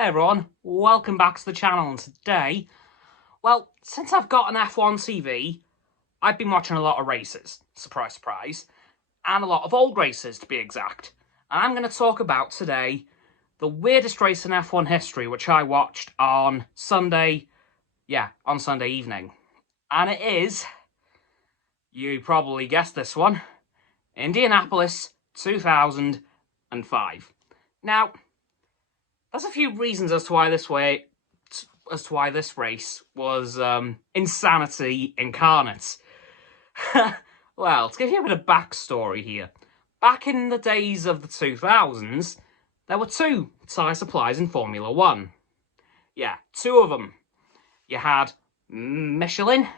Hey everyone, welcome back to the channel, and today, well, since I've got an F1 TV, I've been watching a lot of races, surprise surprise, and a lot of old races to be exact. And I'm going to talk about today the weirdest race in F1 history, which I watched on Sunday evening. And it is, you probably guessed this one, Indianapolis 2005. Now, there's a few reasons as to why this race was insanity incarnate. Well, to give you a bit of backstory here, back in the days of the 2000s, there were two tyre suppliers in Formula 1. Yeah, two of them. You had Michelin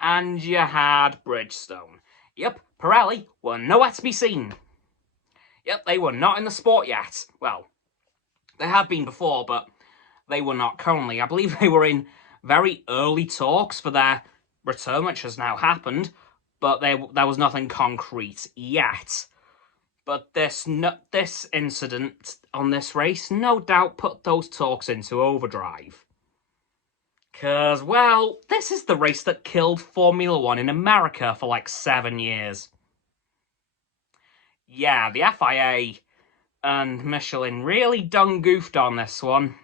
and you had Bridgestone. Yep, Pirelli were nowhere to be seen. Yep, they were not in the sport yet. Well, they had been before, but they were not currently. I believe they were in very early talks for their return, which has now happened, but there was nothing concrete yet. But this incident on this race no doubt put those talks into overdrive. Because, well, this is the race that killed Formula 1 in America for like 7 years. Yeah, the FIA and Michelin really done goofed on this one.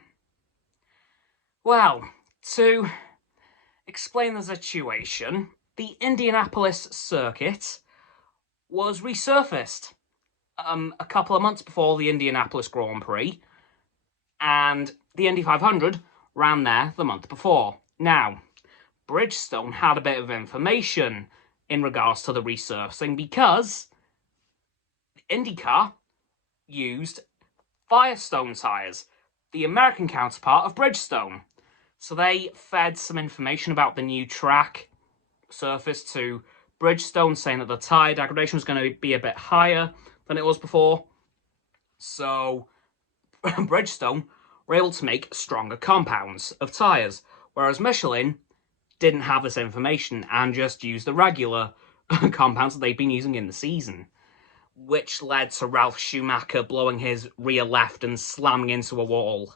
Well, to explain the situation, the Indianapolis circuit was resurfaced a couple of months before the Indianapolis Grand Prix, and the Indy 500 ran there the month before. Now, Bridgestone had a bit of information in regards to the resurfacing because IndyCar used Firestone tyres, the American counterpart of Bridgestone. So they fed some information about the new track surface to Bridgestone, saying that the tyre degradation was going to be a bit higher than it was before. So Bridgestone were able to make stronger compounds of tyres, whereas Michelin didn't have this information and just used the regular compounds that they'd been using in the season, which led to Ralf Schumacher blowing his rear left and slamming into a wall,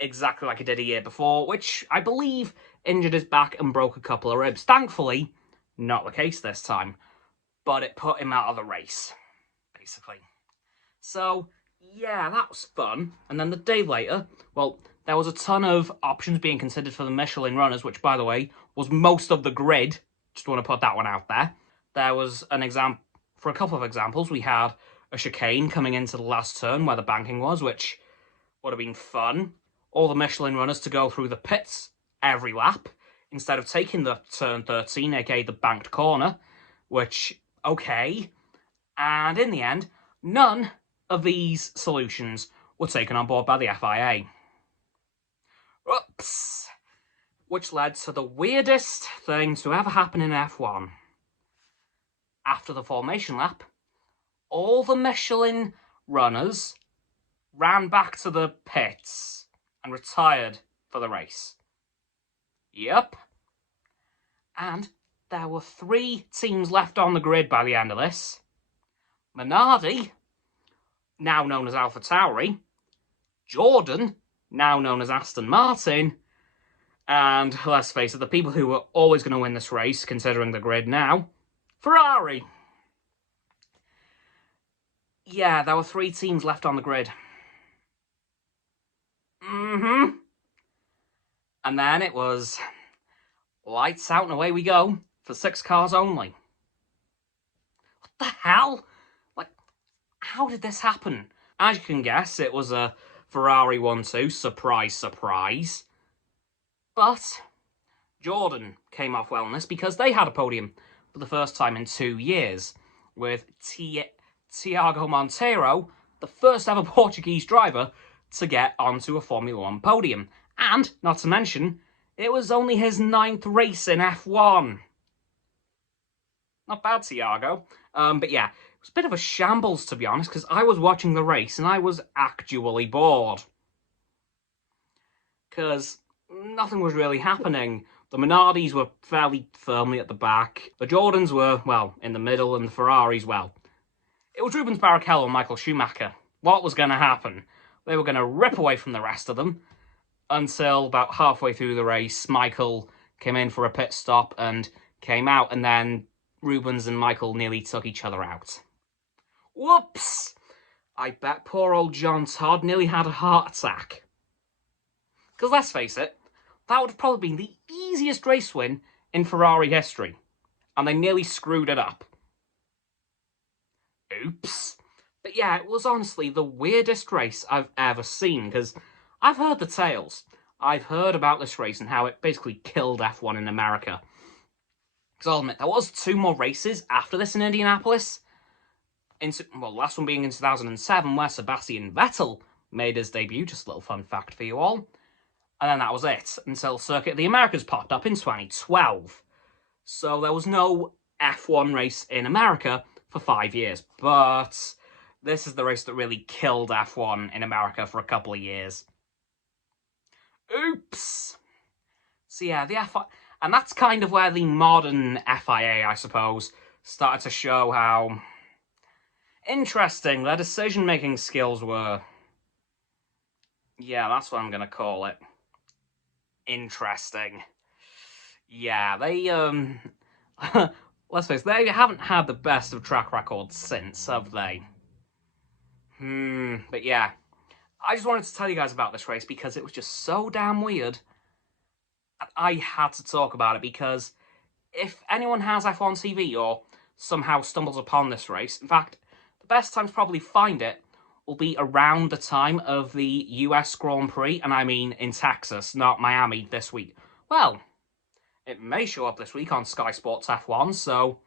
exactly like he did a year before, which I believe injured his back and broke a couple of ribs. Thankfully, not the case this time, but it put him out of the race, basically. So, yeah, that was fun. And then the day later, well, there was a ton of options being considered for the Michelin runners, which, by the way, was most of the grid. Just want to put that one out there. There was an example. For a couple of examples, we had a chicane coming into the last turn where the banking was, which would have been fun. All the Michelin runners to go through the pits every lap, instead of taking the turn 13, aka the banked corner, which, okay. And in the end, none of these solutions were taken on board by the FIA. Oops. Which led to the weirdest thing to ever happen in F1. After the formation lap, all the Michelin runners ran back to the pits and retired for the race. Yep. And there were 3 teams left on the grid by the end of this. Minardi, now known as AlphaTauri, Jordan, now known as Aston Martin, and let's face it, the people who were always going to win this race, considering the grid now, Ferrari. Yeah, there were 3 teams left on the grid. And then it was lights out and away we go for 6 cars only. What the hell? Like, how did this happen? As you can guess, it was a Ferrari 1-2, surprise, surprise. But Jordan came off well in this because they had a podium for the first time in 2 years, with Tiago Monteiro, the first ever Portuguese driver to get onto a Formula 1 podium. And, not to mention, it was only his 9th race in F1. Not bad, Tiago. But yeah, it was a bit of a shambles, to be honest, because I was watching the race and I was actually bored. Because nothing was really happening. The Minardis were fairly firmly at the back. The Jordans were, well, in the middle, and the Ferraris, well. It was Rubens Barrichello and Michael Schumacher. What was going to happen? they were going to rip away from the rest of them until about halfway through the race, Michael came in for a pit stop and came out, and then Rubens and Michael nearly took each other out. Whoops! I bet poor old John Todd nearly had a heart attack. Because let's face it, that would have probably been the easiest race win in Ferrari history. And they nearly screwed it up. Oops. But yeah, it was honestly the weirdest race I've ever seen, because I've heard the tales. I've heard about this race and how it basically killed F1 in America. Because I'll admit, there was 2 more races after this in Indianapolis. Well, the last one being in 2007, where Sebastian Vettel made his debut. Just a little fun fact for you all. And then that was it, until Circuit of the Americas popped up in 2012. So there was no F1 race in America for 5 years. But this is the race that really killed F1 in America for a couple of years. Oops! So yeah, the F1... And that's kind of where the modern FIA, I suppose, started to show how interesting their decision-making skills were. Yeah, that's what I'm going to call it. Interesting. Yeah, they, let's face it, they haven't had the best of track records since, have they? But yeah, I just wanted to tell you guys about this race because it was just so damn weird. I had to talk about it because if anyone has F1 TV or somehow stumbles upon this race, in fact, the best time to probably find it will be around the time of the US Grand Prix, and I mean in Texas, not Miami, this week. Well, it may show up this week on Sky Sports F1, so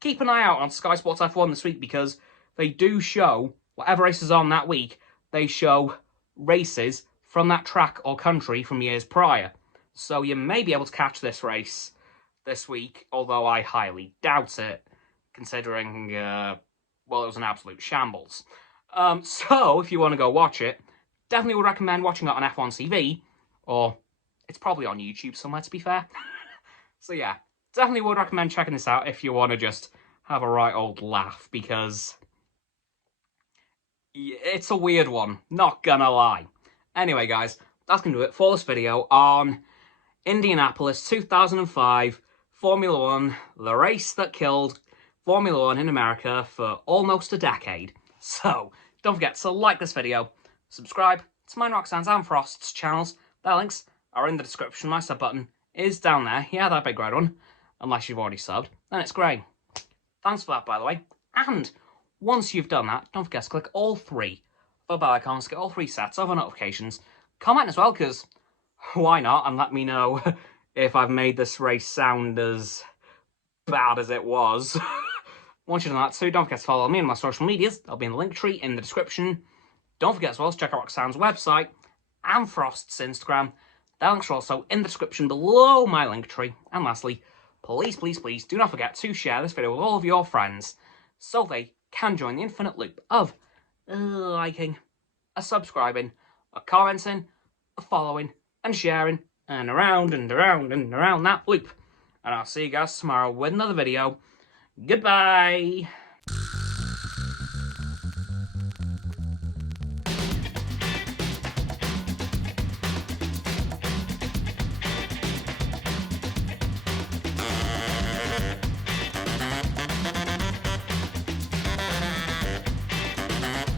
keep an eye out on Sky Sports F1 this week because they do show, whatever race is on that week, they show races from that track or country from years prior. So you may be able to catch this race this week, although I highly doubt it, considering, well, it was an absolute shambles. So, if you want to go watch it, definitely would recommend watching it on F1 TV, or it's probably on YouTube somewhere, to be fair. So yeah, definitely would recommend checking this out if you want to just have a right old laugh, because it's a weird one, not gonna lie. Anyway, guys, that's going to do it for this video on Indianapolis 2005 Formula 1, the race that killed Formula 1 in America for almost a decade. So, don't forget to like this video, subscribe to mine, Roxanne's and Frost's channels. Their links are in the description. My sub button is down there. Yeah, that big red one. Unless you've already subbed, then it's grey. Thanks for that, by the way. And once you've done that, don't forget to click all 3 of the bell icons to get all 3 sets of notifications. Comment as well, because why not? And let me know if I've made this race sound as bad as it was. Once you've done that too, don't forget to follow me on my social medias. They'll be in the link tree in the description. Don't forget as well to check out Roxanne's website and Frost's Instagram. Their links are also in the description below my link tree. And lastly, please, please, please do not forget to share this video with all of your friends so they can join the infinite loop of liking, subscribing, commenting, following, and sharing, and around and around and around that loop. And I'll see you guys tomorrow with another video. Goodbye!